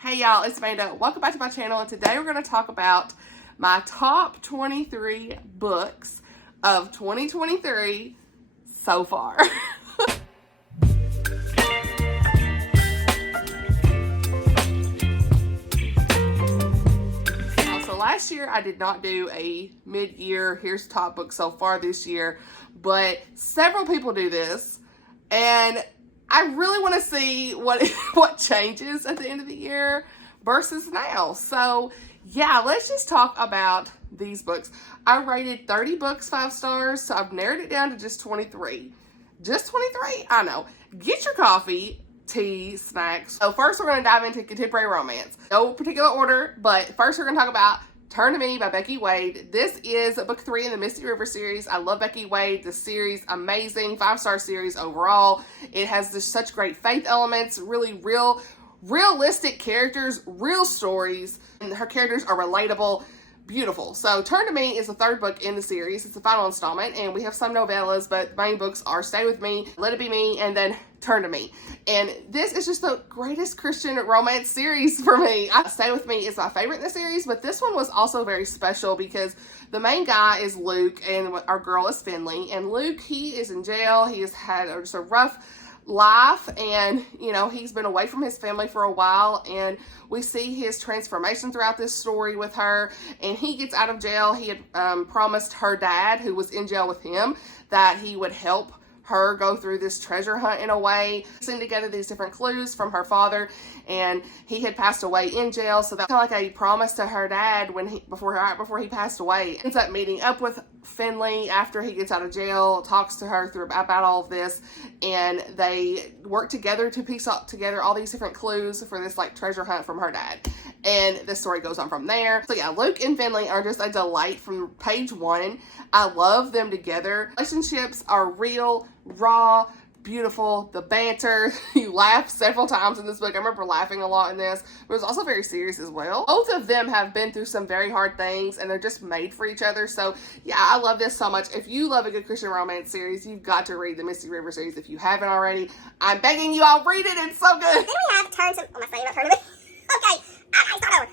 Hey y'all, it's Amanda. Welcome back to my channel, and today we're going to talk about my top 23 books of 2023 so far. So last year I did not do a mid-year, here's top book so far this year, but several people do this, and I really want to see what changes at the end of the year versus now. So yeah, let's just talk about these books. I rated 30 books 5 stars, so I've narrowed it down to just 23. Just 23? I know. Get your coffee, tea, snacks. So first we're going to dive into contemporary romance. No particular order, but first we're going to talk about Turn to Me by Becky Wade. This is book 3 in the Misty River series. I love Becky Wade. The series, amazing, 5-star series overall. It has just such great faith elements, really realistic characters, real stories, and her characters are relatable. Beautiful. So Turn to Me is the 3rd book in the series. It's the final installment, and we have some novellas, but main books are Stay With Me, Let It Be Me, and then Turn to Me. And this is just the greatest Christian romance series for me. Stay With Me is my favorite in the series, but this one was also very special because the main guy is Luke and our girl is Finley. And Luke, he is in jail. He has had just a rough life, and you know, he's been away from his family for a while, and we see his transformation throughout this story with her. And he gets out of jail. He had promised her dad, who was in jail with him, that he would help her go through this treasure hunt in a way, piecing together these different clues from her father, and he had passed away in jail, so that's kind of like a promise to her dad before he passed away. Ends up meeting up with Finley after he gets out of jail, talks to her about all of this, and they work together to piece together all these different clues for this like treasure hunt from her dad. And the story goes on from there. So yeah, Luke and Finley are just a delight from page 1. I love them together. Relationships are real, raw, beautiful. The banter, you laugh several times in this book. I remember laughing a lot in this, but it was also very serious as well. Both of them have been through some very hard things, and they're just made for each other. So yeah, I love this so much. If you love a good Christian romance series, you've got to read the Misty River series. If you haven't already, I'm begging you all, read it. It's so good. Then we have Turn to Me. Okay, start over.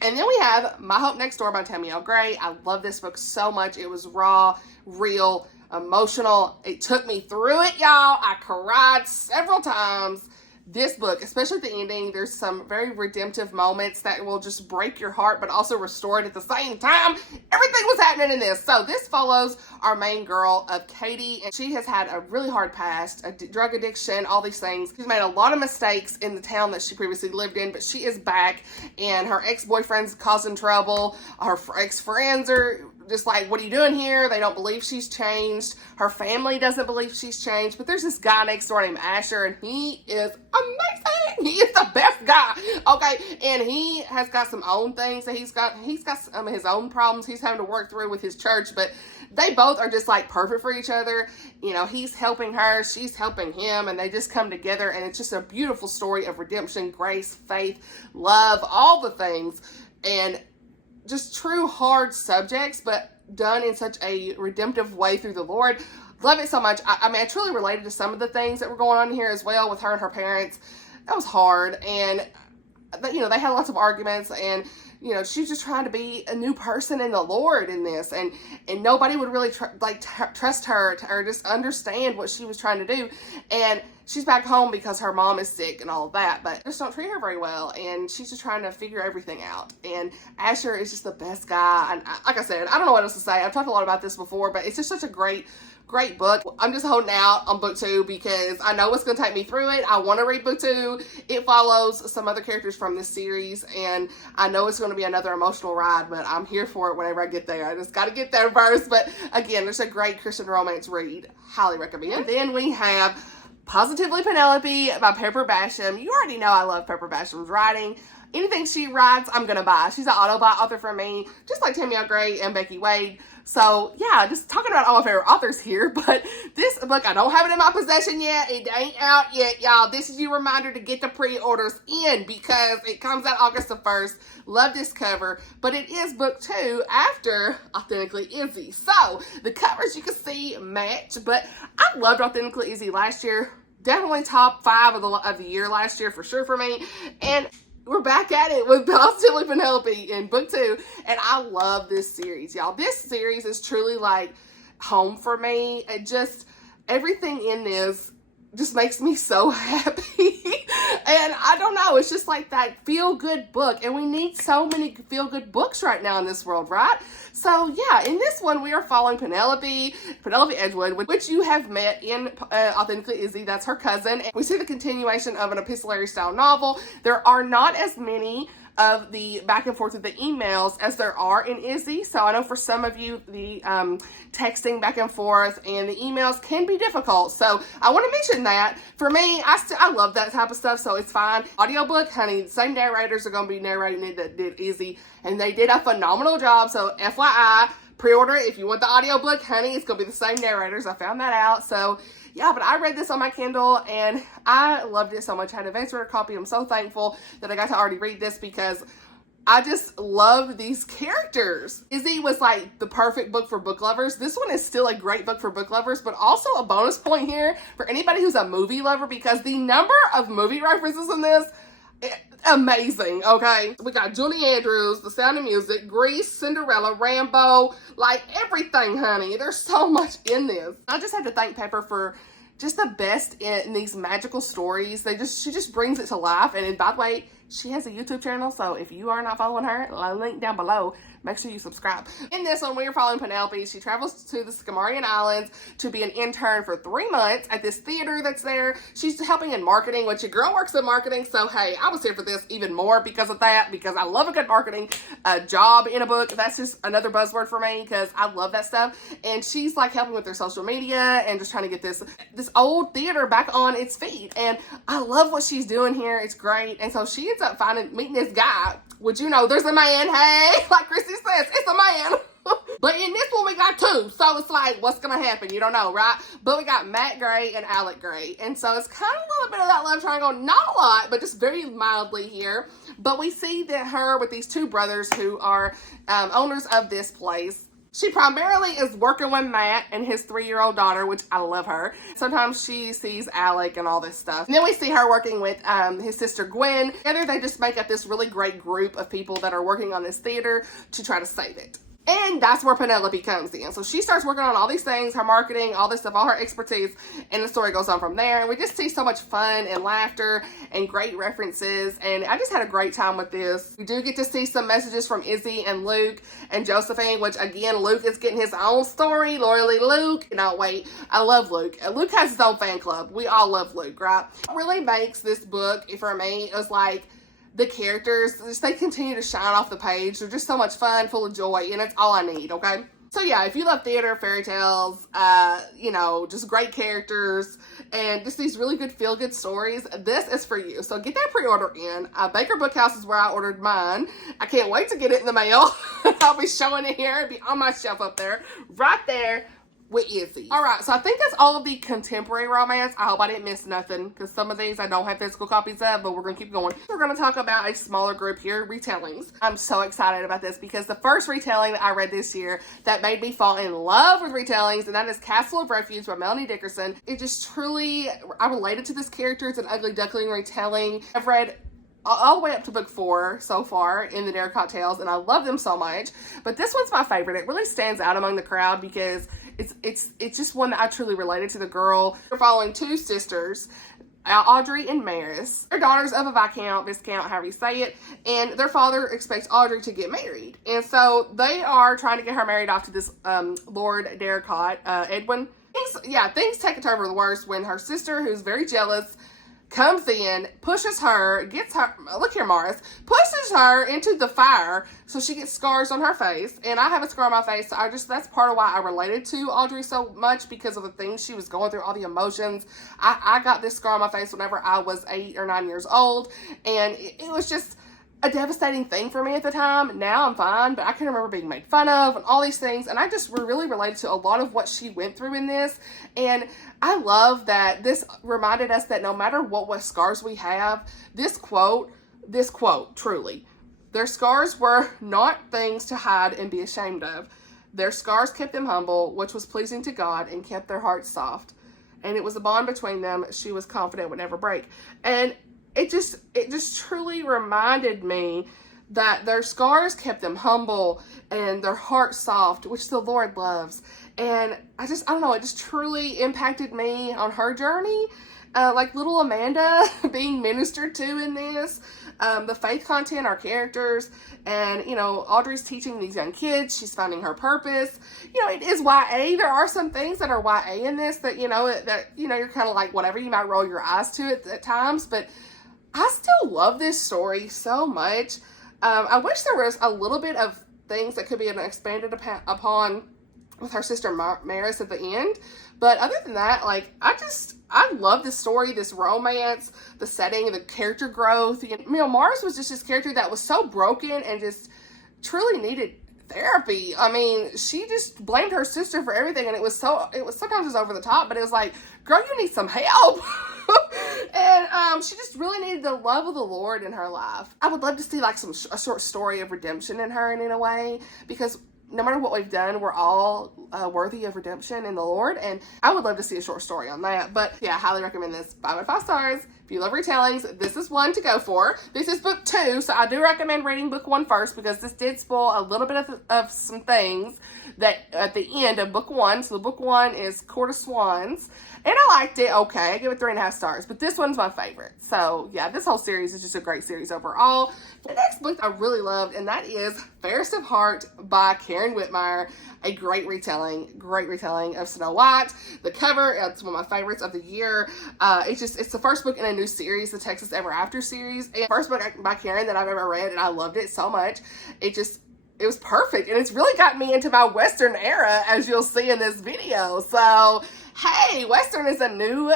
And then we have My Hope Next Door by Tammy L. Gray. I love this book so much. It was raw, real, emotional. It took me through it, y'all. I cried several times. This book, especially at the ending, there's some very redemptive moments that will just break your heart, but also restore it at the same time. Everything was happening in this. So this follows our main girl of Katie, and she has had a really hard past, a drug addiction, all these things. She's made a lot of mistakes in the town that she previously lived in, but she is back, and her ex-boyfriend's causing trouble. Her ex-friends are just like, what are you doing here? They don't believe she's changed. Her family doesn't believe she's changed. But there's this guy next door named Asher, and he is amazing. He is the best guy. Okay, and he has got some own things that he's got some of his own problems he's having to work through with his church. But they both are just like perfect for each other. You know, he's helping her, she's helping him, and they just come together. And it's just a beautiful story of redemption, grace, faith, love, all the things. And just true hard subjects, but done in such a redemptive way through the Lord. Love it so much. I mean, I truly related to some of the things that were going on here as well with her and her parents. That was hard, and you know, they had lots of arguments, and you know, she's just trying to be a new person in the Lord in this, and nobody would really trust her or just understand what she was trying to do. And she's back home because her mom is sick and all of that, but just don't treat her very well, and she's just trying to figure everything out. And Asher is just the best guy, and like I said, I don't know what else to say. I've talked a lot about this before, but it's just such a great book. I'm just holding out on book 2 because I know it's going to take me through it. I want to read book 2. It follows some other characters from this series, and I know it's going to be another emotional ride, but I'm here for it whenever I get there. I just got to get there first. But again, there's a great Christian romance read. Highly recommend. And then we have Positively Penelope by Pepper Basham. You already know I love Pepper Basham's writing. Anything she writes, I'm going to buy. She's an auto-buy author for me, just like Tammy L. Gray and Becky Wade. So, yeah, just talking about all my favorite authors here. But this book, I don't have it in my possession yet. It ain't out yet, y'all. This is your reminder to get the pre-orders in because it comes out August the 1st. Love this cover. But it is book 2 after Authentically Izzy. So, the covers you can see match. But I loved Authentically Izzy last year. Definitely top 5 of the year last year for sure for me. And we're back at it with Positively Penelope in book 2, and I love this series, y'all. This series is truly like home for me. It just, everything in this just makes me so happy. And I don't know, it's just like that feel-good book, and we need so many feel-good books right now in this world, right? So yeah, in this one we are following Penelope Edgewood, which you have met in Authentically Izzy. That's her cousin. And we see the continuation of an epistolary style novel. There are not as many of the back and forth of the emails as there are in Izzy. So I know for some of you, the texting back and forth and the emails can be difficult. So I want to mention that. For me, I love that type of stuff, so it's fine. Audiobook, honey, same narrators are going to be narrating it that did Izzy, and they did a phenomenal job. So FYI, pre-order it if you want the audiobook, honey. It's going to be the same narrators. I found that out. So yeah, but I read this on my Kindle and I loved it so much. I had an advance order copy. I'm so thankful that I got to already read this because I just love these characters. Izzy was like the perfect book for book lovers. This one is still a great book for book lovers, but also a bonus point here for anybody who's a movie lover, because the number of movie references in this, amazing, okay? We got Julie Andrews, The Sound of Music, Grease, Cinderella, Rambo, like everything, honey. There's so much in this. I just have to thank Pepper for just the best in these magical stories. She just brings it to life. And by the way, she has a YouTube channel, so if you are not following her, I'll link down below. Make sure you subscribe. In this one, we are following Penelope. She travels to the Scamarian Islands to be an intern for 3 months at this theater that's there. She's helping in marketing, which your girl works in marketing. So, hey, I was here for this even more because of that, because I love a good marketing job in a book. That's just another buzzword for me because I love that stuff. And she's like helping with their social media and just trying to get this old theater back on its feet. And I love what she's doing here. It's great. And so she ends up meeting this guy, which, you know, there's a man, hey, like Christy says, it's a man. But in this one, we got 2. So it's like, what's going to happen? You don't know, right? But we got Matt Gray and Alec Gray. And so it's kind of a little bit of that love triangle. Not a lot, but just very mildly here. But we see that her with these 2 brothers who are owners of this place. She primarily is working with Matt and his 3-year-old daughter, which I love her. Sometimes she sees Alec and all this stuff. And then we see her working with his sister Gwen. Together they just make up this really great group of people that are working on this theater to try to save it. And that's where Penelope comes in. So she starts working on all these things, her marketing, all this stuff, all her expertise, and the story goes on from there. And we just see so much fun and laughter and great references. And I just had a great time with this. We do get to see some messages from Izzy and Luke and Josephine, which again, Luke is getting his own story. Loyally Luke. Cannot wait. I love Luke. Luke has his own fan club. We all love Luke, right? What really makes this book, for me, it was like, the characters, they continue to shine off the page. They're just so much fun, full of joy, and it's all I need, okay? So yeah, if you love theater, fairy tales, you know, just great characters, and just these really good feel-good stories, this is for you. So get that pre-order in. Baker Bookhouse is where I ordered mine. I can't wait to get it in the mail. I'll be showing it here. It'll be on my shelf up there, right there with Izzy. Alright, so I think that's all of the contemporary romance. I hope I didn't miss nothing, because some of these I don't have physical copies of, but we're going to keep going. We're going to talk about a smaller group here, retellings. I'm so excited about this, because the first retelling that I read this year that made me fall in love with retellings, and that is Castle of Refuge by Melanie Dickerson. It just truly, I related to this character. It's an ugly duckling retelling. I've read all the way up to book 4 so far in the Dare Cocktails, and I love them so much. But this one's my favorite. It really stands out among the crowd because it's just one that I truly related to the girl. We're following 2 sisters, Audrey and Maris. They're daughters of a viscount, however you say it, and their father expects Audrey to get married. And so they are trying to get her married off to this Lord Darracott, Edwin. Things take a turn for the worse when her sister, who's very jealous, comes in, pushes her, look here, Morris, pushes her into the fire, so she gets scars on her face, and I have a scar on my face, so that's part of why I related to Audrey so much, because of the things she was going through, all the emotions. I got this scar on my face whenever I was 8 or 9 years old, and it was just a devastating thing for me at the time. Now I'm fine, but I can remember being made fun of and all these things, and I just really related to a lot of what she went through in this. And I love that this reminded us that no matter what scars we have, this quote, truly, their scars were not things to hide and be ashamed of. Their scars kept them humble, which was pleasing to God, and kept their hearts soft. And it was a bond between them she was confident would never break. And it just truly reminded me that their scars kept them humble and their heart soft, which the Lord loves. And I don't know, it just truly impacted me on her journey. Like little Amanda being ministered to in this, the faith content, our characters, and, you know, Audrey's teaching these young kids, she's finding her purpose. You know, it is YA. There are some things that are YA in this that, you know, you're kind of like, whatever, you might roll your eyes to it at times, but I still love this story so much. I wish there was a little bit of things that could be expanded upon with her sister Maris at the end. But other than that, like, I love this story, this romance, the setting, the character growth. You know, Maris was just this character that was so broken and just truly needed therapy. I mean, she just blamed her sister for everything, and it was sometimes it was over the top, but it was like, girl, you need some help. And she just really needed the love of the Lord in her life. I would love to see like a short story of redemption in her, and in a way, because no matter what we've done, we're all worthy of redemption in the Lord, and I would love to see a short story on that. But yeah, I highly recommend this. 5 out of 5 stars. If you love retellings, this is one to go for. This is book 2, so I do recommend reading book 1 first, because this did spoil a little bit of some things that at the end of book 1. So book 1 is Court of Swans, and I liked it. Okay, I give it 3.5 stars, but this one's my favorite. So yeah, this whole series is just a great series overall. The next book I really loved, and that is Fairest of Heart by Karen Witemeyer. A great retelling of Snow White. The cover, it's one of my favorites of the year. It's the first book in a new series, the Texas Ever After series, and first book by Karen that I've ever read, and I loved it so much. It was perfect, and it's really got me into my Western era, as you'll see in this video. So hey, Western is a new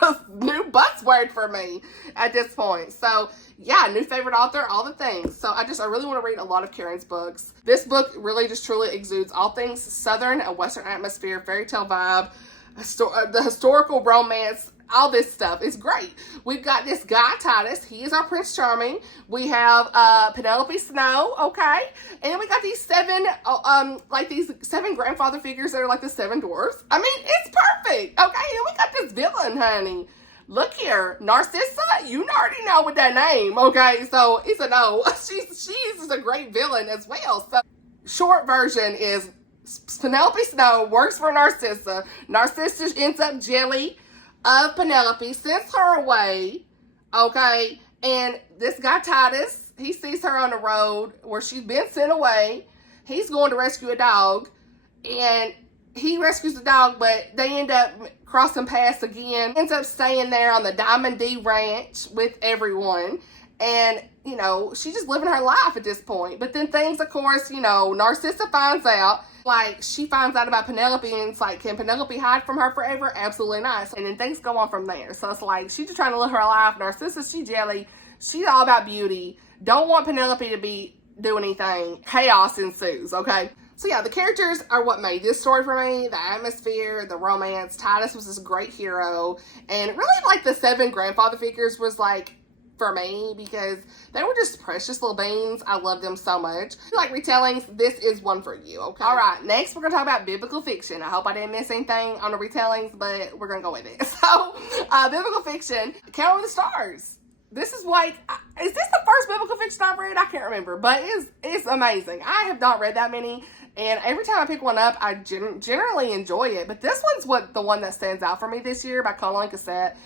buzzword for me at this point. So yeah, new favorite author, all the things. So I really want to read a lot of Karen's books. This book really just truly exudes all things Southern, a Western atmosphere, fairy tale vibe, the historical romance, all this stuff. It's great. We've got this guy, Titus. He is our Prince Charming. We have Penelope Snow, okay? And then we got these 7 grandfather figures that are like the 7 dwarfs. I mean, it's perfect, okay? And we got this villain, honey. Look here, Narcissa, you already know with that name, okay? So it's a no. She's a great villain as well. So short version is Penelope Snow works for Narcissa. Narcissa ends up jelly of Penelope, sends her away, okay? And this guy Titus, he sees her on the road where she's been sent away. He's going to rescue a dog, and he rescues the dog, but they end up crossing paths again. Ends up staying there on the Diamond D Ranch with everyone. And, you know, she's just living her life at this point. But then things, of course, you know, Narcissa finds out. Like, she finds out about Penelope, and it's like, can Penelope hide from her forever? Absolutely not. And then things go on from there. So it's like, she's just trying to live her life. Narcissa, she's jelly. She's all about beauty. Don't want Penelope to do anything. Chaos ensues, okay? So yeah, the characters are what made this story for me. The atmosphere, the romance. Titus was this great hero. And really, like, the 7 grandfather figures was, like, for me, because they were just precious little beans. I love them so much. If you like retellings, this is one for you, okay? All right, next we're going to talk about biblical fiction. I hope I didn't miss anything on the retellings, but we're going to go with it. So, biblical fiction, Count with the Stars. This is like, is this the first biblical fiction I've read? I can't remember, but it's amazing. I have not read that many, and every time I pick one up, I generally enjoy it. But this one's the one that stands out for me this year by Connilyn Cossette.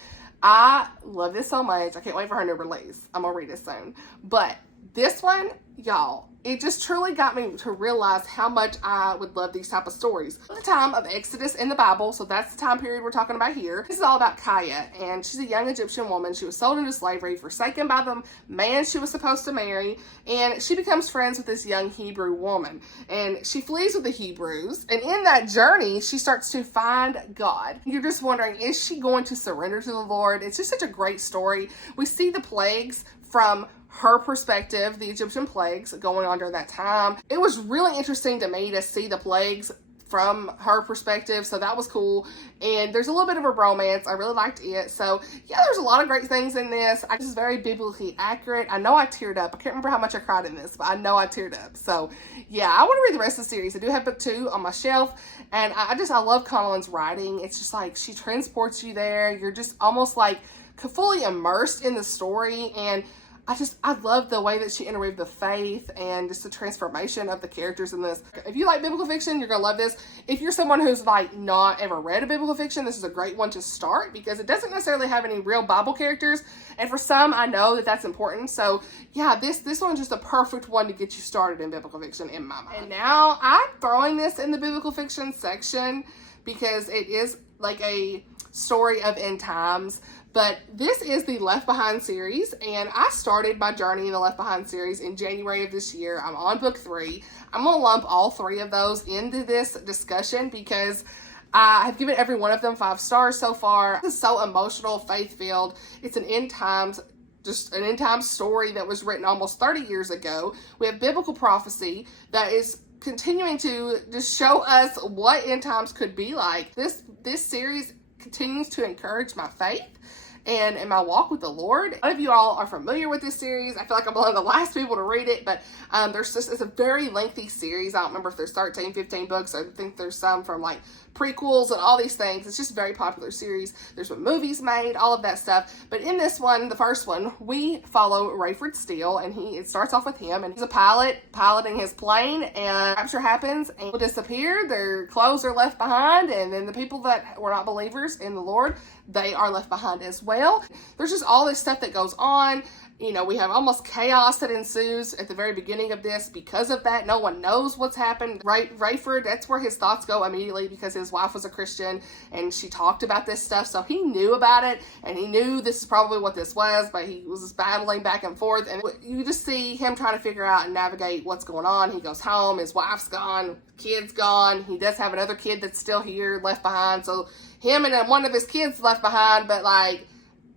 I love this so much. I can't wait for her new release. I'm going to read it soon. But this one, y'all, it just truly got me to realize how much I would love these type of stories. At the time of Exodus in the Bible, so that's the time period we're talking about here. This is all about Kaya, and she's a young Egyptian woman. She was sold into slavery, forsaken by the man she was supposed to marry, and she becomes friends with this young Hebrew woman. And she flees with the Hebrews, and in that journey, she starts to find God. You're just wondering, is she going to surrender to the Lord? It's just such a great story. We see the plagues from her perspective, the Egyptian plagues going on during that time. It was really interesting to me to see the plagues from her perspective, so that was cool. And there's a little bit of a romance. I really liked it. So yeah, there's a lot of great things in this. This is very biblically accurate. I know I teared up. I can't remember how much I cried in this, but I know I teared up. So yeah, I want to read the rest of the series. I do have book 2 on my shelf, and I love Connilyn's writing. It's just like, she transports you there. You're just almost like fully immersed in the story, and I love the way that she interweaved the faith and just the transformation of the characters in this. If you like biblical fiction, you're going to love this. If you're someone who's like not ever read a biblical fiction, this is a great one to start because it doesn't necessarily have any real Bible characters. And for some, I know that that's important. So yeah, this one's just a perfect one to get you started in biblical fiction in my mind. And now I'm throwing this in the biblical fiction section because it is like a story of end times. But this is the Left Behind series, and I started my journey in the Left Behind series in January of this year. I'm on book 3. I'm going to lump all 3 of those into this discussion because I have given every one of them 5 stars so far. This is so emotional, faith-filled. It's an end times, just an end times story that was written almost 30 years ago. We have biblical prophecy that is continuing to just show us what end times could be like. This series continues to encourage my faith and in my walk with the Lord. A lot of you all are familiar with this series. I feel like I'm one of the last people to read it, but it's a very lengthy series. I don't remember if there's 13, 15 books. I think there's some from like prequels and all these things. It's just a very popular series. There's been movies made, all of that stuff. But in this one, the first one, we follow Rayford Steele, and it starts off with him, and he's a pilot piloting his plane, and rapture happens, and people disappear. Their clothes are left behind, and then the people that were not believers in the Lord, they are left behind as well. There's just all this stuff that goes on. You know, we have almost chaos that ensues at the very beginning of this because of that. No one knows what's happened. Rayford, that's where his thoughts go immediately because his wife was a Christian and she talked about this stuff. So he knew about it and he knew this is probably what this was, but he was just battling back and forth. And you just see him trying to figure out and navigate what's going on. He goes home, his wife's gone, kid's gone. He does have another kid that's still here, left behind. So him and one of his kids left behind, but like,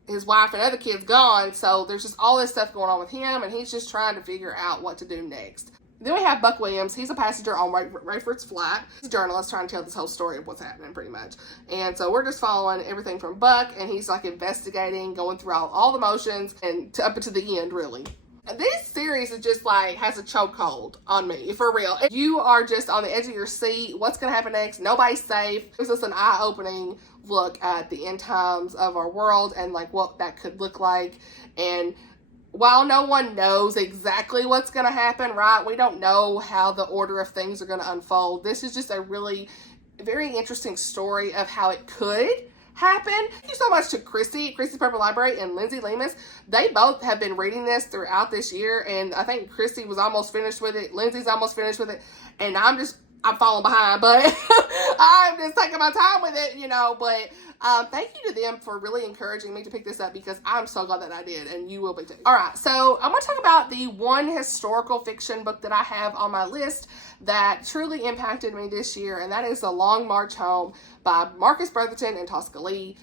his wife and other kids gone, so there's just all this stuff going on with him, and he's just trying to figure out what to do next. Then we have Buck Williams. He's a passenger on Rayford's flight. He's a journalist trying to tell this whole story of what's happening, pretty much. And so we're just following everything from Buck, and he's like investigating, going through all the motions, and up to the end, really. This series is just like has a chokehold on me, for real. You are just on the edge of your seat. What's going to happen next? Nobody's safe. It was just an eye-opening look at the end times of our world and like what that could look like. And while no one knows exactly what's going to happen, right? We don't know how the order of things are going to unfold. This is just a really very interesting story of how it could happen. Thank you so much to Chrissy's Purple Library and Lindsay Lemus. They both have been reading this throughout this year, and I think Chrissy was almost finished with it. Lindsay's almost finished with it, and I'm falling behind, but I'm just taking my time with it, you know, but thank you to them for really encouraging me to pick this up because I'm so glad that I did, and you will be too. All right, so I'm going to talk about the one historical fiction book that I have on my list that truly impacted me this year, and that is The Long March Home by Marcus Brotherton and Tosca Lee.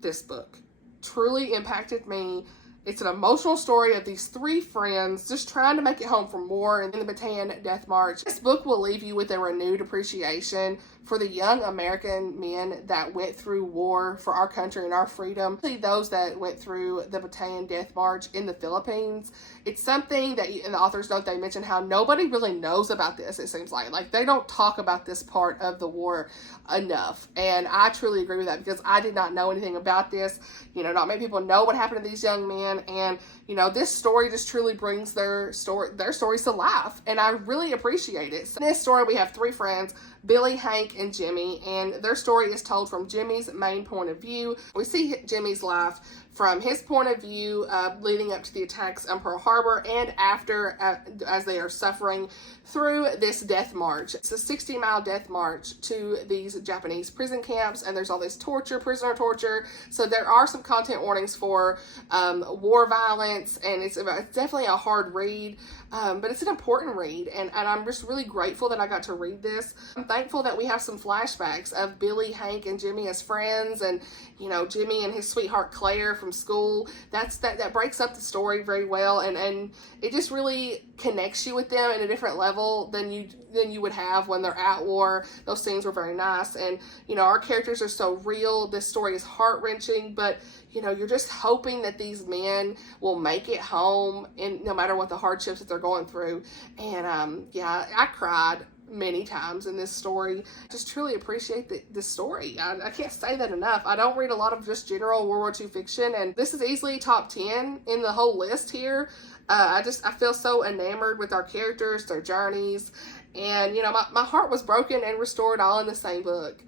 This book truly impacted me. It's an emotional story of these 3 friends just trying to make it home from war in the Bataan Death March. This book will leave you with a renewed appreciation for the young American men that went through war for our country and our freedom. Those that went through the Bataan Death March in the Philippines. It's something that in the author's note they mention how nobody really knows about this, it seems like. Like they don't talk about this part of the war enough. And I truly agree with that because I did not know anything about this. You know, not many people know what happened to these young men. And, you know, this story just truly brings their stories to life. And I really appreciate it. So in this story, we have 3 friends, Billy, Hank, and Jimmy, and their story is told from Jimmy's main point of view. We see Jimmy's life from his point of view leading up to the attacks on Pearl Harbor and after as they are suffering through this death march. It's a 60-mile death march to these Japanese prison camps, and there's all this prisoner torture. So there are some content warnings for war violence, and it's definitely a hard read, but it's an important read, and I'm just really grateful that I got to read this. I'm thankful that we have some flashbacks of Billy, Hank, and Jimmy as friends, and you know, Jimmy and his sweetheart Claire from school. That breaks up the story very well, and it just really connects you with them in a different level than you would have when they're at war. Those scenes were very nice, and you know, our characters are so real. This story is heart-wrenching, but you know, you're just hoping that these men will make it home, and no matter what the hardships that they're going through. And yeah, I cried many times in this story. Just truly appreciate the story. I can't say that enough. I don't read a lot of just general World War II fiction, and this is easily top 10 in the whole list here. I feel so enamored with our characters, their journeys, and you know, my heart was broken and restored all in the same book.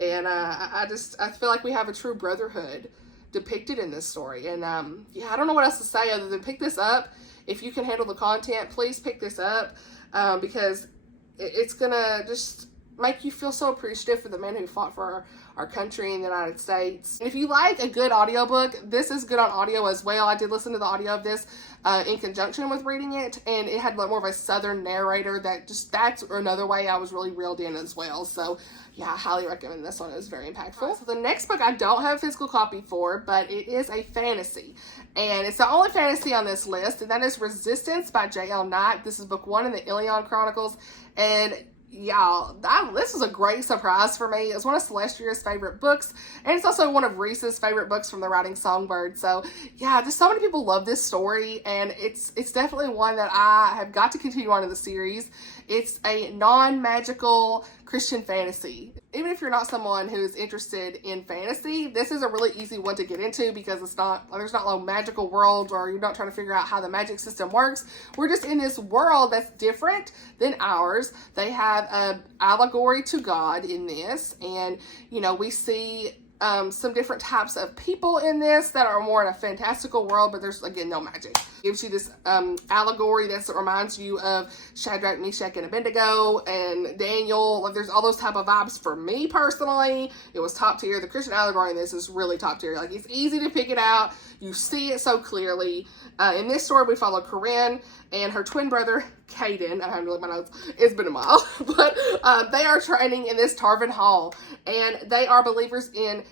And I feel like we have a true brotherhood depicted in this story. And yeah, I don't know what else to say other than pick this up. If you can handle the content, please pick this up, because it's gonna just make you feel so appreciative for the men who fought for our country in the United States. And if you like a good audiobook, this is good on audio as well. I did listen to the audio of this in conjunction with reading it, and it had like more of a southern narrator that's another way I was really reeled in as well. So yeah, I highly recommend this one. It was very impactful. So the next book I don't have a physical copy for, but it is a fantasy, and it's the only fantasy on this list, and that is Resistance by J.L. Knight. This is book 1 in the Ilion Chronicles, and y'all, this was a great surprise for me. It's one of Celestia's favorite books, and it's also one of Reese's favorite books from the Writing Songbird. So yeah, just so many people love this story, and it's definitely one that I have got to continue on in the series. It's a non-magical Christian fantasy. Even if you're not someone who's interested in fantasy, this is a really easy one to get into because there's not a magical world, or you're not trying to figure out how the magic system works. We're just in this world that's different than ours. They have an allegory to God in this, and you know, we see some different types of people in this that are more in a fantastical world, but there's again no magic. Gives you this allegory that reminds you of Shadrach, Meshach, and Abednego and Daniel. Like, there's all those type of vibes for me personally. It was top tier. The Christian allegory in this is really top tier. Like, it's easy to pick it out. You see it so clearly. In this story, we follow Corinne and her twin brother, Caden. I haven't looked at my notes. It's been a while. But they are training in this Tarvin Hall, and they are believers in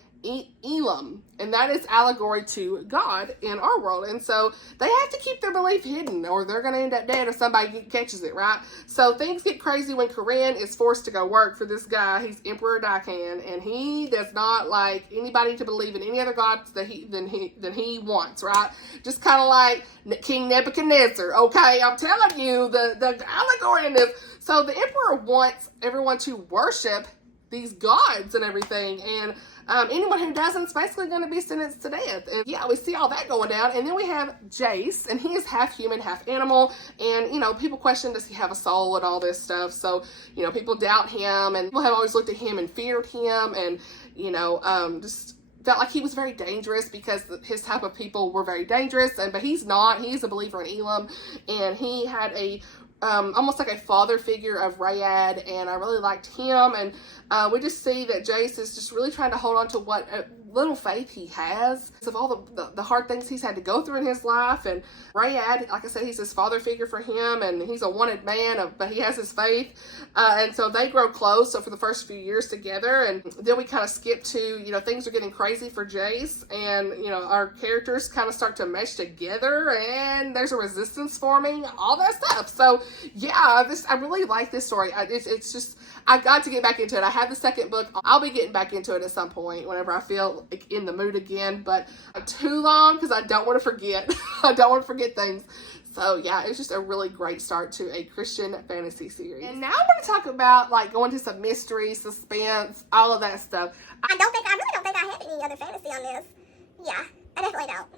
Elam, and that is allegory to God in our world. And so they have to keep their belief hidden, or they're going to end up dead if somebody catches it, right? So things get crazy when Corinne is forced to go work for this guy. He's Emperor Dican, and he does not like anybody to believe in any other gods than he wants, right? Just kind of like King Nebuchadnezzar. Okay, I'm telling you the allegory in this. So the emperor wants everyone to worship these gods and everything, and anyone who doesn't is basically going to be sentenced to death. And yeah, we see all that going down. And then we have Jace, and he is half human, half animal. And, you know, people question, does he have a soul and all this stuff? So, you know, people doubt him, and people have always looked at him and feared him, and, you know, just felt like he was very dangerous because his type of people were very dangerous. But he's not. He's a believer in Elam, and he had a almost like a father figure of Rayad, and I really liked him. And we just see that Jace is just really trying to hold on to what little faith he has of all the hard things he's had to go through in his life. And Rayad, like I said, he's his father figure for him, and he's a wanted man, but he has his faith. And so they grow close. So for the first few years together, and then we kind of skip to, you know, things are getting crazy for Jace, and, you know, our characters kind of start to mesh together, and there's a resistance forming, all that stuff. So yeah, I really like this story. It's just, I got to get back into it. I have the second book. I'll be getting back into it at some point whenever I feel like in the mood again, but not too long because I don't want to forget. I don't want to forget things. So yeah, it's just a really great start to a Christian fantasy series. And now I'm going to talk about like going to some mystery, suspense, all of that stuff. I really don't think I have any other fantasy on this. Yeah, I definitely don't.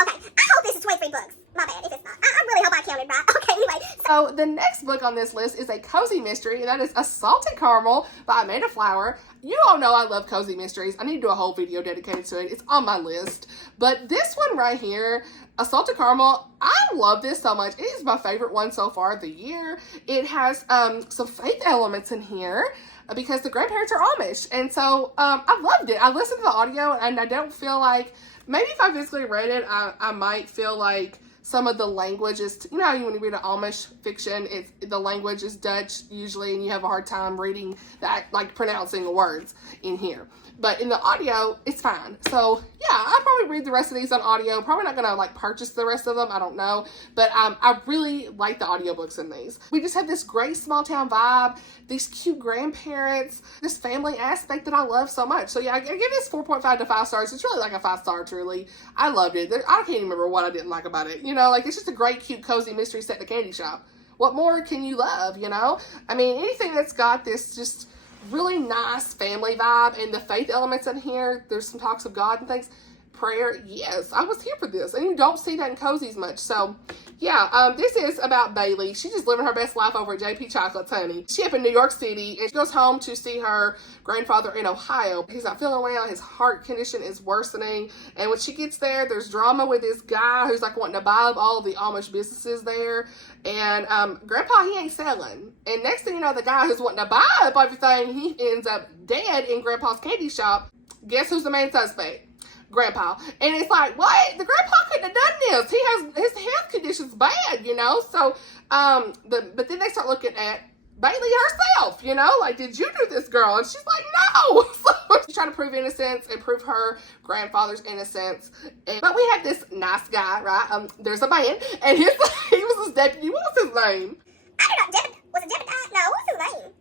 Okay, I hope this is 23 books. My bad if it's not. I really hope I counted right. Okay, anyway. So the next book on this list is a cozy mystery, and that is A Salted Caramel by Maid of Flower. You all know I love cozy mysteries. I need to do a whole video dedicated to it. It's on my list. But this one right here, A Salted Caramel, I love this so much. It is my favorite one so far of the year. It has some faith elements in here, because the grandparents are Amish. And so I loved it. I listened to the audio, and I don't feel like, maybe if I physically read it, I might feel like some of the language is, you know how when you read an Amish fiction, the language is Dutch usually, and you have a hard time reading that, like pronouncing words in here. But in the audio, it's fine. So yeah, I'll probably read the rest of these on audio. Probably not gonna like purchase the rest of them. I don't know. But I really like the audiobooks in these. We just have this great small town vibe, these cute grandparents, this family aspect that I love so much. So yeah, I give this 4.5 to 5 stars. It's really like a 5-star, truly. I loved it. I can't even remember what I didn't like about it. You know, like it's just a great, cute, cozy mystery set in a candy shop. what more can you love, you know? I mean, anything that's got this just really nice family vibe, and the faith elements in here, there's some talks of God and things. Prayer, yes, I was here for this, and you don't see that in cozies much. So yeah, this is about Bailey. She's just living her best life over at JP Chocolates, honey. She up in New York City, and she goes home to see her grandfather in Ohio. He's not feeling well. His heart condition is worsening, and when she gets there, there's drama with this guy who's like wanting to buy up all of the Amish businesses there, and Grandpa, he ain't selling. And next thing you know, the guy who's wanting to buy up everything, he ends up dead in Grandpa's candy shop. Guess who's the main suspect? Grandpa. And it's like, what? The grandpa couldn't have done this. He has, his health condition's bad, you know? So, but then they start looking at Bailey herself, you know? Like, did you do this, girl? And she's like, no! So she's trying to prove innocence and prove her grandfather's innocence. But we have this nice guy, right? There's a man, and he was his deputy. What was his name? I don't know. Was it Deputy? No, what's his name?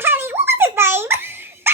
Honey, what was his name?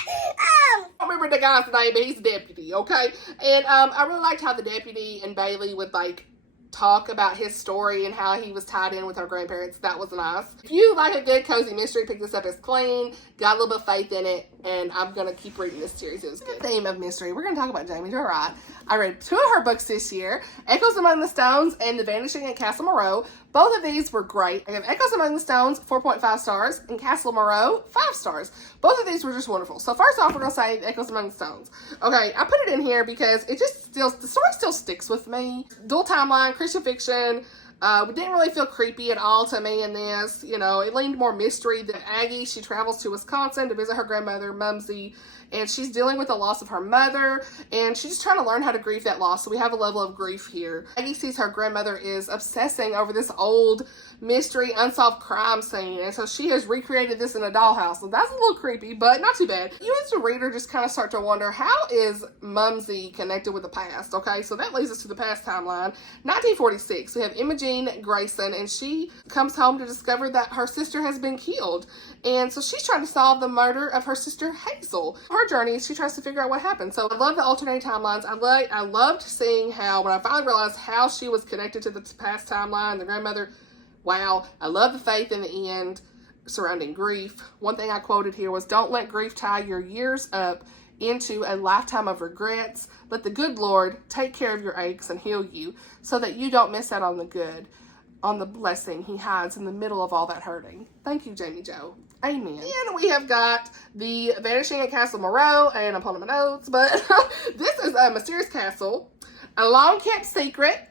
I don't remember the guy's name, but he's deputy, okay? And I really liked how the deputy and Bailey would like talk about his story and how he was tied in with her grandparents. That was nice. If you like a good cozy mystery, pick this up. It's clean, got a little bit of faith in it, and I'm gonna keep reading this series. It was good. Theme of mystery, we're gonna talk about Jamie Gerard. I read 2 of her books this year, Echoes Among the Stones and The Vanishing at Castle Moreau. Both of these were great. I have Echoes Among the Stones, 4.5 stars, and Castle Moreau, 5 stars. Both of these were just wonderful. So first off, we're gonna say Echoes Among the Stones. Okay, I put it in here because it just the story still sticks with me. Dual timeline, Christian fiction. It didn't really feel creepy at all to me in this. You know, it leaned more mystery than Aggie. She travels to Wisconsin to visit her grandmother, Mumsy, and she's dealing with the loss of her mother, and she's trying to learn how to grieve that loss. So we have a level of grief here. Aggie sees her grandmother is obsessing over this old mystery unsolved crime scene, and so she has recreated this in a dollhouse. So that's a little creepy, but not too bad. You as a reader just kind of start to wonder, how is Mumsy connected with the past? Okay, so that leads us to the past timeline. 1946, we have Imogene Grayson, and she comes home to discover that her sister has been killed, and so she's trying to solve the murder of her sister Hazel. Her journey, she tries to figure out what happened. So I love the alternating timelines. I loved seeing how, when I finally realized how she was connected to the past timeline, the grandmother. Wow, I love the faith in the end surrounding grief. One thing I quoted here was, don't let grief tie your years up into a lifetime of regrets. Let the good Lord take care of your aches and heal you so that you don't miss out on the good, on the blessing he hides in the middle of all that hurting. Thank you, Jamie Jo. Amen. And we have got The Vanishing at Castle Moreau, and I'm pulling my notes, but this is a mysterious castle, a long-kept secret,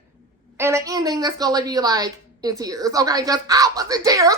and an ending that's going to leave you like in tears, okay? Because I was in tears.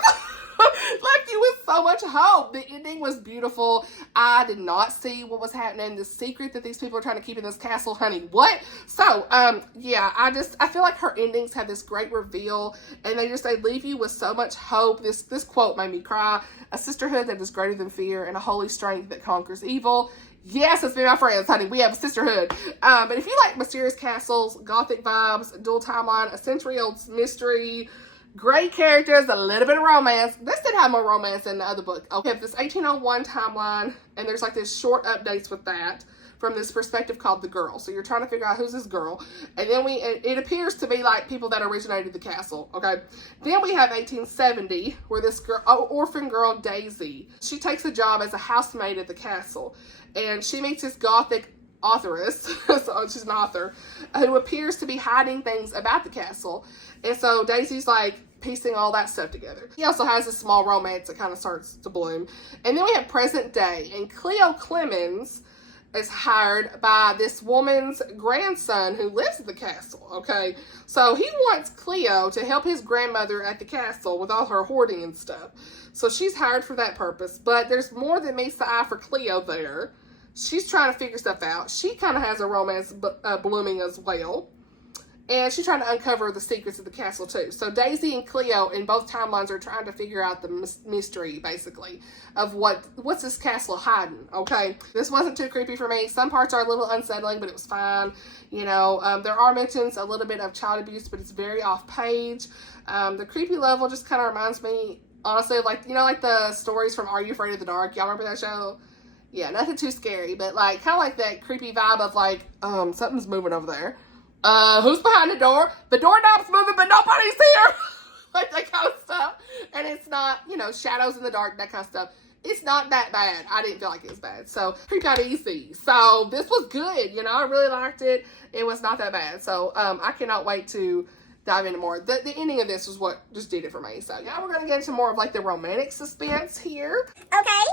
Left you with so much hope. The ending was beautiful. I did not see what was happening. The secret that these people are trying to keep in this castle, honey, what? So, yeah, I feel like her endings have this great reveal, and they leave you with so much hope. This quote made me cry. A sisterhood that is greater than fear, and a holy strength that conquers evil. Yes, it's been my friends, honey. We have a sisterhood. But if you like mysterious castles, gothic vibes, dual timeline, a century-old mystery, great characters, a little bit of romance. This did have more romance than the other book. Okay, we have this 1801 timeline, and there's like this short updates with that from this perspective called The Girl. So you're trying to figure out who's this girl. And then it appears to be like people that originated the castle, okay? Then we have 1870, where this girl, orphan girl Daisy, she takes a job as a housemaid at the castle. And she meets this gothic authoress, so she's an author, who appears to be hiding things about the castle. And so Daisy's like piecing all that stuff together. He also has a small romance that kind of starts to bloom. And then we have present day, and Cleo Clemens is hired by this woman's grandson who lives at the castle, okay? So he wants Cleo to help his grandmother at the castle with all her hoarding and stuff. So she's hired for that purpose, but there's more than meets the eye for Cleo there. She's trying to figure stuff out. She kind of has a romance blooming as well. And she's trying to uncover the secrets of the castle too. So Daisy and Cleo in both timelines are trying to figure out the mystery, basically, of what's this castle hiding, okay? This wasn't too creepy for me. Some parts are a little unsettling, but it was fine. You know, there are mentions a little bit of child abuse, but it's very off-page. The creepy level just kind of reminds me, honestly, like, you know, like the stories from Are You Afraid of the Dark? Y'all remember that show? Yeah, nothing too scary, but like kind of like that creepy vibe of like, something's moving over there. Who's behind the door? The doorknob's moving, but nobody's here. Like that kind of not, you know, shadows in the dark, that kind of stuff. It's not that bad. I didn't feel like it was bad. So, pretty kind of easy. So, this was good. You know, I really liked it. It was not that bad. So, I cannot wait to dive into more. The ending of this was what just did it for me. So, now we're going to get into more of like the romantic suspense here. Okay.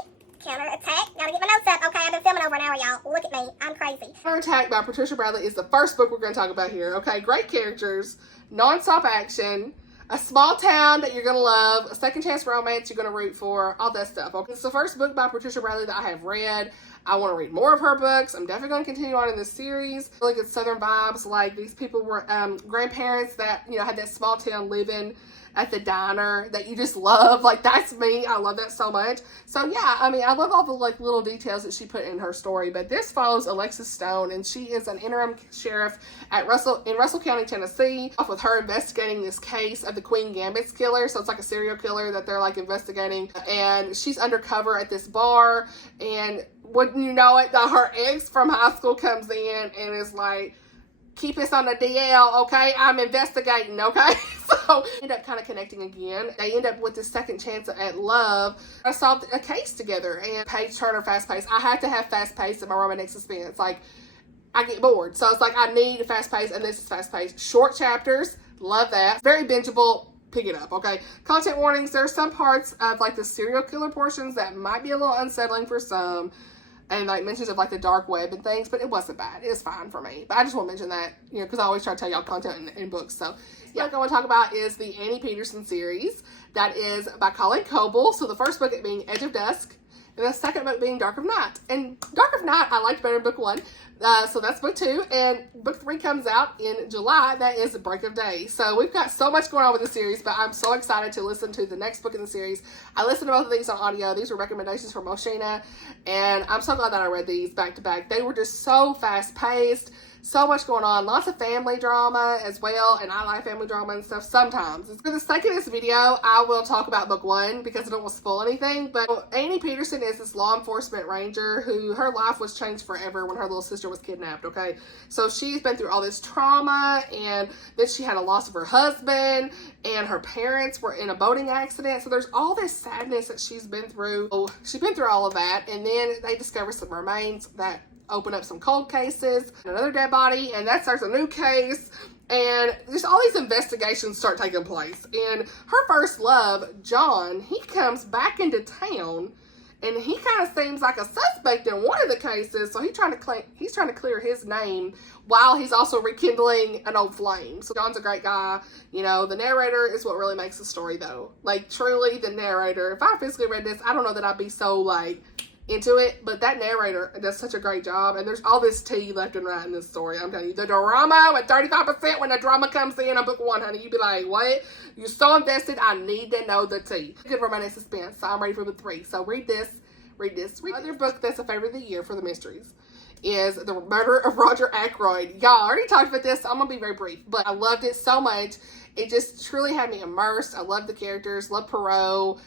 Counterattack. Gotta get my notes up. Okay, I've been filming over an hour, y'all. Look at me. I'm crazy. Counterattack by Patricia Bradley is the first book we're going to talk about here. Okay, great characters, non-stop action, a small town that you're going to love, a second chance romance you're going to root for, all that stuff. Okay, it's the first book by Patricia Bradley that I have read. I want to read more of her books. I'm definitely going to continue on in this series. Really good Southern vibes. Like, these people were grandparents that, you know, had that small town living at the diner that you just love. Like, that's me. I love that so much. So yeah, I mean, I love all the like little details that she put in her story. But this follows Alexis Stone, and she is an interim sheriff at in Russell County, Tennessee, off with her investigating this case of the Queen Gambit's killer. So it's like a serial killer that they're like investigating, and she's undercover at this bar, and wouldn't you know it, her ex from high school comes in and is like, keep us on the DL, okay? I'm investigating, okay? So, end up kind of connecting again. They end up with this second chance at love. I solved a case together, and Page Turner fast paced. I had to have fast paced in my romantic suspense. Like, I get bored. So, it's like, I need a fast pace, and this is fast paced. Short chapters, love that. Very bingeable. Pick it up, okay? Content warnings. There are some parts of like the serial killer portions that might be a little unsettling for some, and like mentions of like the dark web and things, but it wasn't bad. It was fine for me. But I just want to mention that, you know, because I always try to tell y'all content in books. So yeah, what I want to talk about is the Annie Peterson series that is by Colleen Coble. So the first book being Edge of Dusk, and the second book being Dark of Night. And Dark of Night I liked better than book 1. So that's book 2, and book 3 comes out in July. That is The Break of Day. So we've got so much going on with the series, but I'm so excited to listen to the next book in the series. I listened to both of these on audio. These were recommendations from Moshina, and I'm so glad that I read these back to back. They were just so fast paced. So much going on. Lots of family drama as well, and I like family drama and stuff sometimes. For the sake of this video, I will talk about book 1 because I don't want to spoil anything, but Annie Peterson is this law enforcement ranger who her life was changed forever when her little sister was kidnapped, okay? So she's been through all this trauma, and then she had a loss of her husband, and her parents were in a boating accident, so there's all this sadness that she's been through. So she's been through all of that, and then they discover some remains that open up some cold cases, another dead body, and that starts a new case, and just all these investigations start taking place. And her first love, John, he comes back into town, and he kind of seems like a suspect in one of the cases, so he's trying to clear his name while he's also rekindling an old flame. So John's a great guy. You know, the narrator is what really makes the story, though. Like, truly, the narrator. If I physically read this, I don't know that I'd be so, like, into it, but that narrator does such a great job, and there's all this tea left and right in this story. I'm telling you, the drama with 35%, when the drama comes in book 1, honey, you'd be like, what? You're so invested, I need to know the tea. Good romantic suspense, so I'm ready for book 3. So read this. Another book that's a favorite of the year for the mysteries is The Murder of Roger Ackroyd. Y'all, I already talked about this, so I'm gonna be very brief, but I loved it so much. It just truly had me immersed. I love the characters, love Moreau.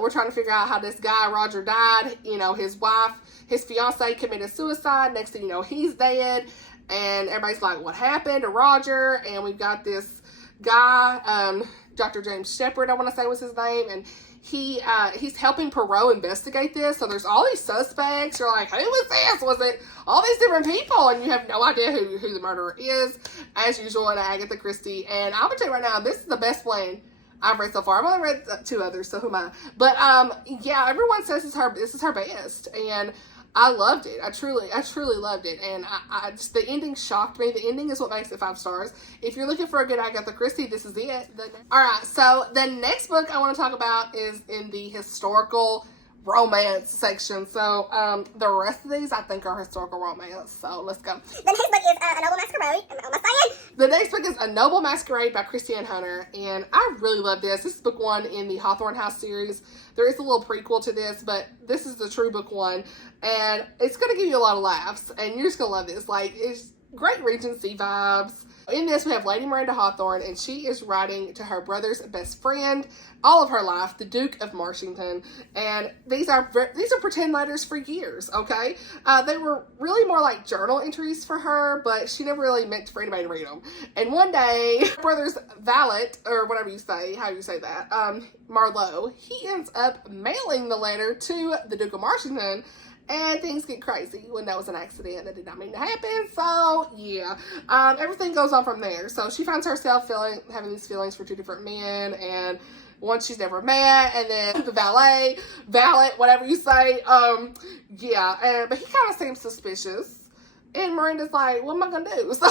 We're trying to figure out how this guy, Roger, died. You know, his fiance committed suicide. Next thing you know, he's dead. And everybody's like, what happened to Roger? And we've got this guy, Dr. James Shepard, I want to say was his name. And he's helping Moreau investigate this. So there's all these suspects. You're like, who was this? Was it all these different people? And you have no idea who the murderer is, as usual in Agatha Christie. And I'm going to tell you right now, this is the best one I've read so far. I've only read 2 others, so who am I? But yeah, everyone says this is her best, and I loved it. I truly loved it, and I just, the ending shocked me. The ending is what makes it 5 stars. If you're looking for a good Agatha Christie, this is it. All right, so the next book I want to talk about is in the historical romance section. So the rest of these I think are historical romance. So let's go. The next book is A Noble Masquerade. Am I almost saying? The next book is A Noble Masquerade by Christiane Hunter, and I really love this. This is book 1 in the Hawthorne House series. There is a little prequel to this, but this is the true book 1, and it's going to give you a lot of laughs, and you're just going to love this. Like, great Regency vibes. In this, we have Lady Miranda Hawthorne, and she is writing to her brother's best friend all of her life, the Duke of Marshington. And these are pretend letters for years, okay? They were really more like journal entries for her, but she never really meant for anybody to read them. And one day, her brother's valet, or whatever you say, how you say that, Moreau, he ends up mailing the letter to the Duke of Marshington. And things get crazy when that was an accident that did not mean to happen. So, yeah. Everything goes on from there. So, she finds herself having these feelings for two different men. And one she's never met. And then the valet, whatever you say. Yeah. But he kind of seems suspicious. And Miranda's like, what am I going to do? So,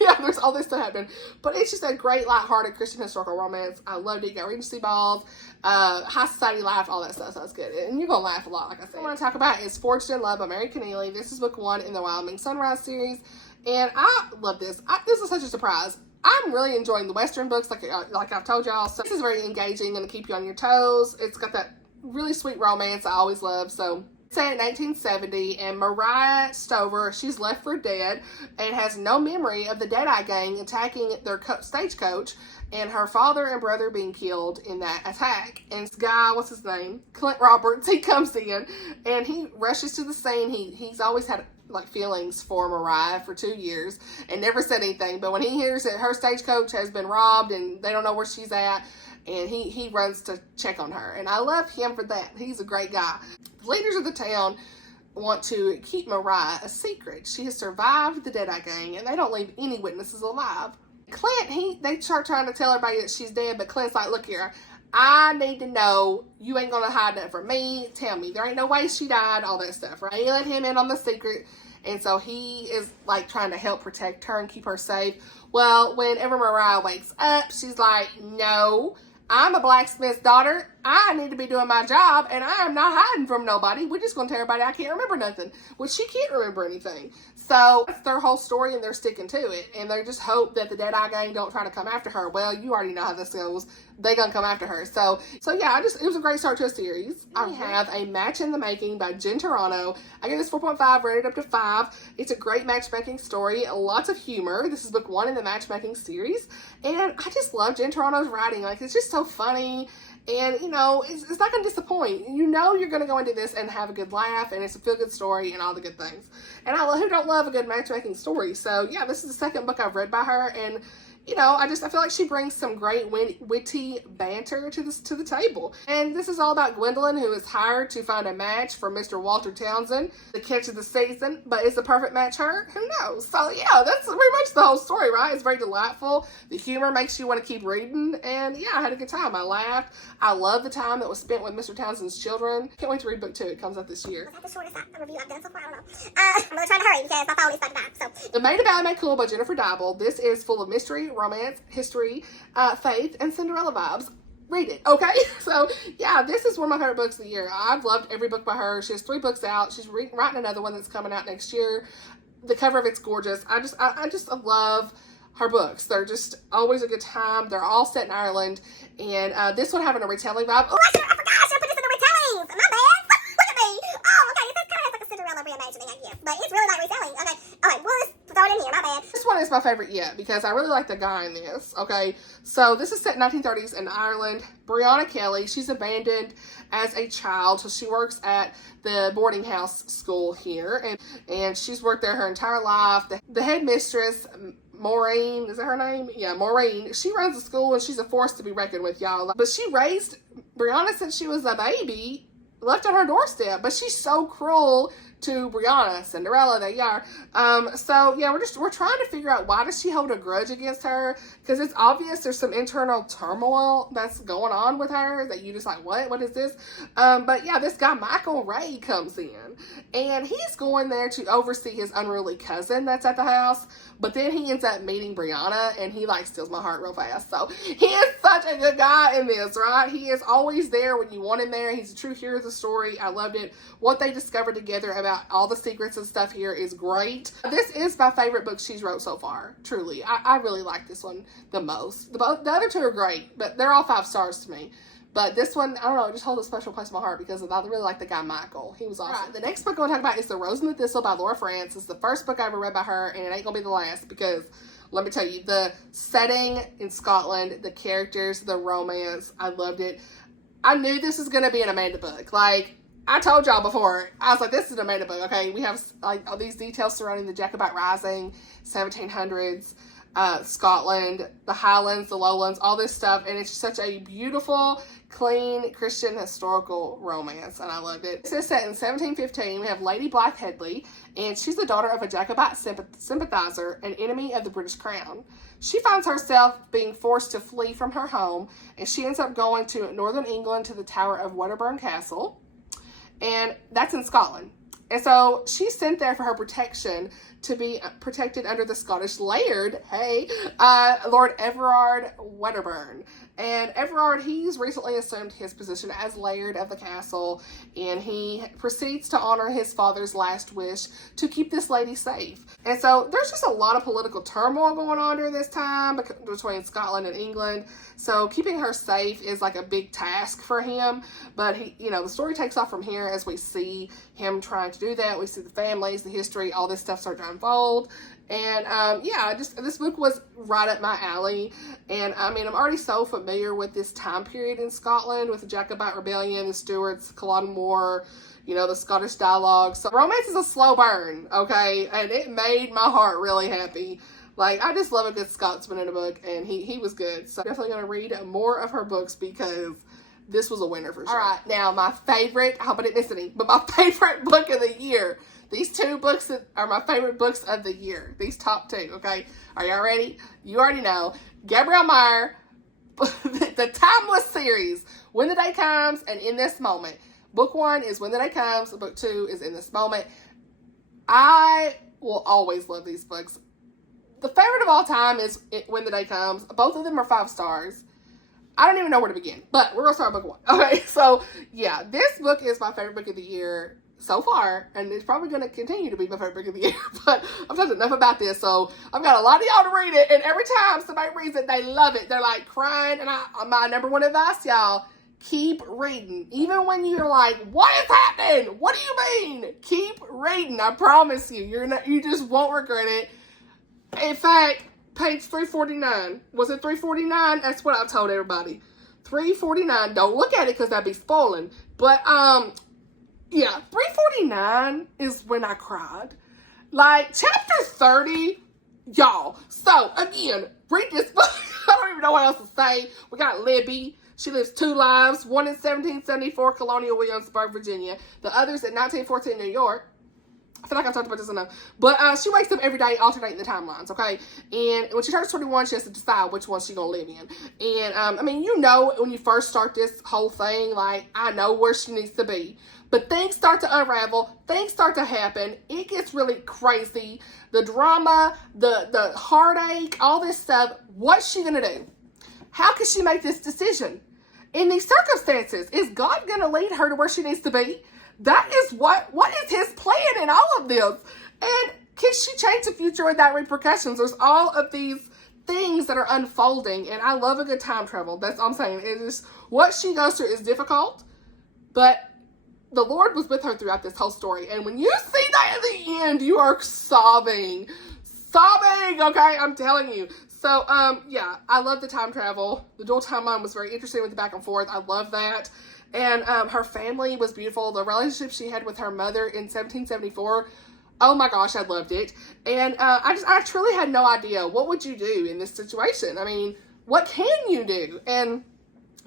yeah, there's all this to happen. But it's just a great, lighthearted Christian historical romance. I loved it. You got Regency balls, high society life, all that stuff. So it's good. And you're going to laugh a lot, like I said. What I want to talk about is Forged in Love by Mary Connilly. This is book 1 in the Wyoming Sunrise series. And I love this. This is such a surprise. I'm really enjoying the Western books, like I've told y'all. So this is very engaging and to keep you on your toes. It's got that really sweet romance I always love. So it's set in 1970, and Mariah Stover, she's left for dead and has no memory of the Deadeye gang attacking their stagecoach and her father and brother being killed in that attack. And this guy, what's his name? Clint Roberts, he comes in and he rushes to the scene. He's always had like feelings for Mariah for 2 years and never said anything. But when he hears that her stagecoach has been robbed and they don't know where she's at, and he runs to check on her. And I love him for that. He's a great guy. The leaders of the town want to keep Mariah a secret. She has survived the Deadeye gang, and they don't leave any witnesses alive. Clint, they start trying to tell everybody that she's dead, but Clint's like, look here, I need to know. You ain't gonna hide that from me. Tell me. There ain't no way she died, all that stuff, right? He let him in on the secret, and so he is like trying to help protect her and keep her safe. Well, whenever Mariah wakes up, she's like, no, I'm a blacksmith's daughter. I need to be doing my job, and I am not hiding from nobody. We're just going to tell everybody I can't remember nothing, which she can't remember anything. So that's their whole story, and they're sticking to it. And they just hope that the Deadeye gang don't try to come after her. Well, you already know how this goes. They gonna come after her. So yeah, it was a great start to a series. I have A Match in the Making by Jen Toronto. I give this 4.5, rated up to 5. It's a great matchmaking story, lots of humor. This is book 1 in the matchmaking series, and I just love Jen Toronto's writing. Like, it's just so funny. And, you know, it's not going to disappoint. You know you're going to go into this and have a good laugh, and it's a feel-good story and all the good things. And who don't love a good matchmaking story? So, yeah, this is the second book I've read by her, and, you know, I feel like she brings some great witty banter to the table. And this is all about Gwendolyn, who is hired to find a match for Mr. Walter Townsend, the catch of the season. But is the perfect match her? Who knows? So, yeah, that's pretty much the whole story, right? It's very delightful. The humor makes you want to keep reading. And, yeah, I had a good time. I laughed. I love the time that was spent with Mr. Townsend's children. Can't wait to read book 2. It comes out this year. Was that the shortest review I've done so far? I don't know. I'm really trying to hurry because my phone is about to die. So. The Maid of Ballymacool by Jennifer Dibble. This is full of mystery, romance, history, faith, and Cinderella vibes. Read it, okay? So, yeah, this is one of my favorite books of the year. I've loved every book by her. She has 3 books out. She's writing another one that's coming out next year. The cover of it's gorgeous. I just love her books. They're just always a good time. They're all set in Ireland. And this one having a retelling vibe. Oh, I forgot. I should put this in the retellings. My bad. Look at me. Oh, okay. This kind of has like a Cinderella reimagining, I guess. But it's really like retelling. Okay. All right. Well, let's throw it in here. My bad. This one is my favorite yet because I really like the guy in this. Okay. So this is set in 1930s in Ireland. Brianna Kelly, she's abandoned as a child. So she works at the boarding house school here. And she's worked there her entire life. The headmistress, Maureen, is that her name? Yeah, Maureen. She runs the school and she's a force to be reckoned with, y'all. But she raised Brianna since she was a baby, left on her doorstep. But she's so cruel to Brianna, Cinderella, they are. So yeah, we're trying to figure out why does she hold a grudge against her? Because it's obvious there's some internal turmoil that's going on with her that you just like, what is this? But yeah, this guy Michael Ray comes in and he's going there to oversee his unruly cousin that's at the house. But then he ends up meeting Brianna and he like steals my heart real fast. So he is such a good guy in this, right? He is always there when you want him there. He's a true hero of the story. I loved it. What they discovered together about all the secrets and stuff here is great. This is my favorite book she's wrote so far. Truly. I really like this one the most. The other 2 are great, but they're all 5 stars to me. But this one, I don't know, it just holds a special place in my heart because I really like the guy Michael. He was awesome. Right, the next book I'm going to talk about is The Rose and the Thistle by Laura France. It's the first book I ever read by her, and it ain't going to be the last because, let me tell you, the setting in Scotland, the characters, the romance, I loved it. I knew this was going to be an Amanda book. Like, I told y'all before, I was like, this is an Amanda book, okay? We have, like, all these details surrounding the Jacobite Rising, 1700s, Scotland, the Highlands, the Lowlands, all this stuff, and it's such a beautiful, clean, Christian historical romance, and I loved it. This is set in 1715. We have Lady Blythe Headley, and she's the daughter of a Jacobite sympathizer and enemy of the British Crown. She finds herself being forced to flee from her home, and she ends up going to northern England to the Tower of Wedderburn Castle, and that's in Scotland. And so she's sent there for her protection, to be protected under the Scottish laird, Lord Everard Wedderburn. And Everard, he's recently assumed his position as laird of the castle, and he proceeds to honor his father's last wish to keep this lady safe. And so there's just a lot of political turmoil going on during this time between Scotland and England. So keeping her safe is like a big task for him. But he, the story takes off from here as we see him trying to do that. We see the families, the history, all this stuff start to unfold. And this book was right up my alley. And I mean, I'm already so familiar with this time period in Scotland with the Jacobite Rebellion, the Stuarts, Culloden War, the Scottish dialogue. So romance is a slow burn, okay? And it made my heart really happy. Like, I just love a good Scotsman in a book, and he was good. So I'm definitely going to read more of her books because this was a winner for sure. All right, now my favorite, I hope I didn't miss any, but my favorite book of the year. These two books are my favorite books of the year. These top two, okay? Are y'all ready? You already know. Gabrielle Meyer, the Timeless series, When the Day Comes and In This Moment. Book 1 is When the Day Comes. Book 2 is In This Moment. I will always love these books. The favorite of all time is When the Day Comes. Both of them are 5 stars. I don't even know where to begin, but we're going to start book 1. Okay, so yeah, this book is my favorite book of the year so far, and it's probably going to continue to be my favorite book of the year, but I've talked enough about this, so I've got a lot of y'all to read it, and every time somebody reads it, they love it. They're like crying, and my number one advice, y'all, keep reading. Even when you're like, what is happening? What do you mean? Keep reading. I promise you, you just won't regret it. In fact, page 349. Was it 349? That's what I told everybody. 349. Don't look at it because that'd be spoiling. But, yeah, 349 is when I cried. Like, chapter 30, y'all. So, again, read this book. I don't even know what else to say. We got Libby. She lives 2 lives. One in 1774, Colonial Williamsburg, Virginia. The other's in 1914, New York. I feel like I've talked about this enough. But she wakes up every day alternating the timelines, okay? And when she turns 21, she has to decide which one she's going to live in. And, I mean, when you first start this whole thing, like, I know where she needs to be. But things start to unravel. Things start to happen. It gets really crazy. The drama, the heartache, all this stuff. What's she going to do? How can she make this decision? In these circumstances, is God going to lead her to where she needs to be? That is what is his plan in all of this? And can she change the future without repercussions? There's all of these things that are unfolding, and I love a good time travel. That's all I'm saying. It is what she goes through is difficult, but the Lord was with her throughout this whole story. And when you see that at the end, you are sobbing, okay? I'm telling you. So, yeah, I love the time travel. The dual timeline was very interesting with the back and forth. I love that. And her family was beautiful. The relationship she had with her mother in 1774, oh my gosh, I loved it. And I truly had no idea. What would you do in this situation? I mean, what can you do? And,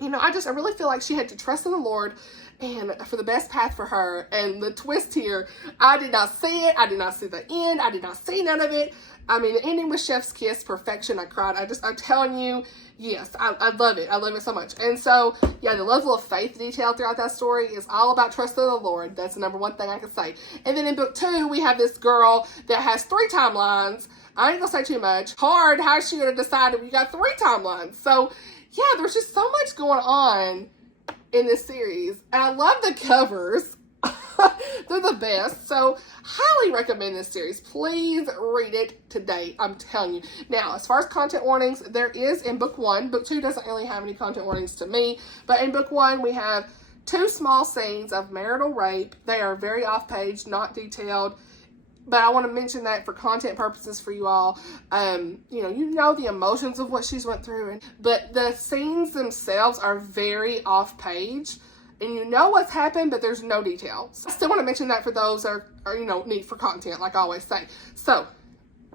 I really feel like she had to trust in the Lord and for the best path for her. And the twist here, I did not see it. I did not see the end. I did not see none of it. I mean, the ending was chef's kiss, perfection. I cried. I'm telling you, yes, I love it. I love it so much. And so, yeah, the level of faith detail throughout that story is all about trusting the Lord. That's the number one thing I can say. And then in book 2, we have this girl that has 3 timelines. I ain't gonna say too much. Hard, how is she gonna decide if you got 3 timelines? So, yeah, there's just so much going on in this series. And I love the covers. They're the best. So highly recommend this series. Please read it today. I'm telling you. Now, as far as content warnings, there is in book 1. Book 2 doesn't really have any content warnings to me. But in book 1, we have 2 small scenes of marital rape. They are very off-page, not detailed. But I want to mention that for content purposes for you all. You know the emotions of what she's went through. But the scenes themselves are very off-page. And you know what's happened, but there's no details. I still want to mention that for those that are need for content, like I always say. So,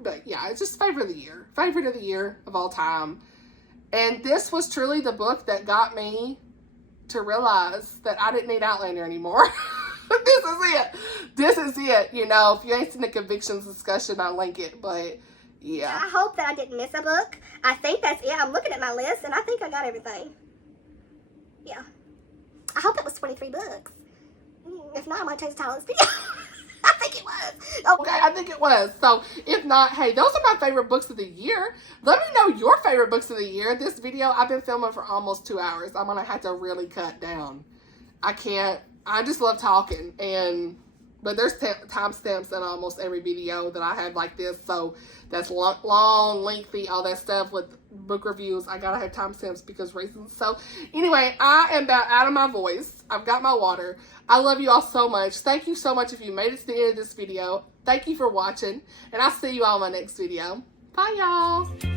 but yeah, it's just favorite of the year. Favorite of the year of all time. And this was truly the book that got me to realize that I didn't need Outlander anymore. This is it. This is it. You know, if you ain't seen the convictions discussion, I'll link it. But yeah. I hope that I didn't miss a book. I think that's it. I'm looking at my list and I think I got everything. Yeah. I hope it was 23 books. If not, I might change the title of this video. I think it was. Okay, I think it was. So, if not, hey, those are my favorite books of the year. Let me know your favorite books of the year. This video, I've been filming for almost 2 hours. I'm going to have to really cut down. I just love talking. But there's timestamps in almost every video that I have like this. So, that's long, lengthy, all that stuff with book reviews. I gotta have timestamps because reasons. So, anyway, I am about out of my voice. I've got my water. I love you all so much. Thank you so much if you made it to the end of this video. Thank you for watching. And I'll see you all in my next video. Bye, y'all.